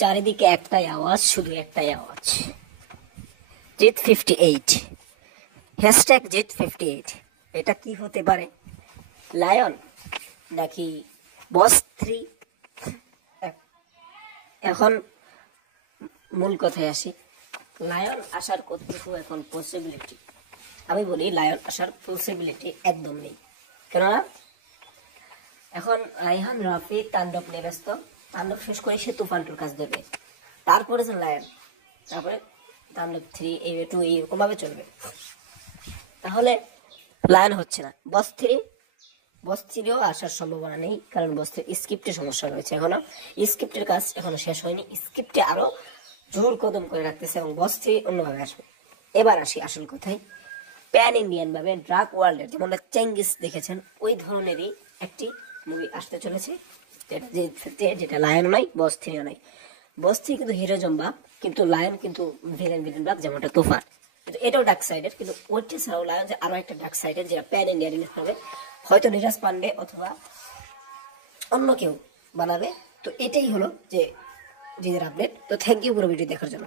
চারিদিকে একটাই আওয়াজ, শুধু একটাই আওয়াজ, জিত 58, হ্যাশট্যাগ জিত 58। এটা কি হতে পারে? লায়ন নাকি বস 3? এখন মূল কথায় আসি, লায়ন আসার কতটুকু এখন পসিবিলিটি? আমি বলি লায়ন আসার পসিবিলিটি একদম নেই। কেননা এখন রায়হান রাফি তাণ্ডব নিয়ে ব্যস্ত, তাণ্ডব শেষ করে সে তুফান 2 কাজ দেবে, তারপরে যে লায়ন, তারপরে তাণ্ডব 3, এই 2 এইরকম ভাবে চলবে। তাহলে লায়ন হচ্ছে না, বস 3ও আসার সম্ভাবনা নেই, কারণ বস 3 স্ক্রিপ্টে সমস্যা রয়েছে, এখনো স্ক্রিপ্টের কাজ এখনো শেষ হয়নি, স্ক্রিপ্টে আরো জোর কদম করে রাখতেছে এবং বস 3 অন্যভাবে আসবে। এবার আসি আসল কথায়, প্যান ইন্ডিয়ান ভাবে ড্রাগ ওয়ার্ল্ডের, যেমন চেঙ্গিস দেখেছেন, ওই ধরনেরই একটি মুভি আসতে চলেছে, যেটা লায়ন নয়, বস 3ও নয়। বস 3 কিন্তু হিরো জম্বা, কিন্তু লায়ন কিন্তু ভিলেন ভাগ, যেমনটা তুফান। কিন্তু এটাও ডার্ক সাইডের, কিন্তু ওইটা ছাড়াও লায়ন যে আরো একটা ডার্ক সাইডের, যেটা প্যান ইন্ডিয়ান হবে, হয়তো নীরাজ পান্ডে অথবা অন্য কেউ বানাবে। তো এটাই হলো যে আপডেট। তো থ্যাংক ইউ পুরো ভিডিও দেখার জন্য।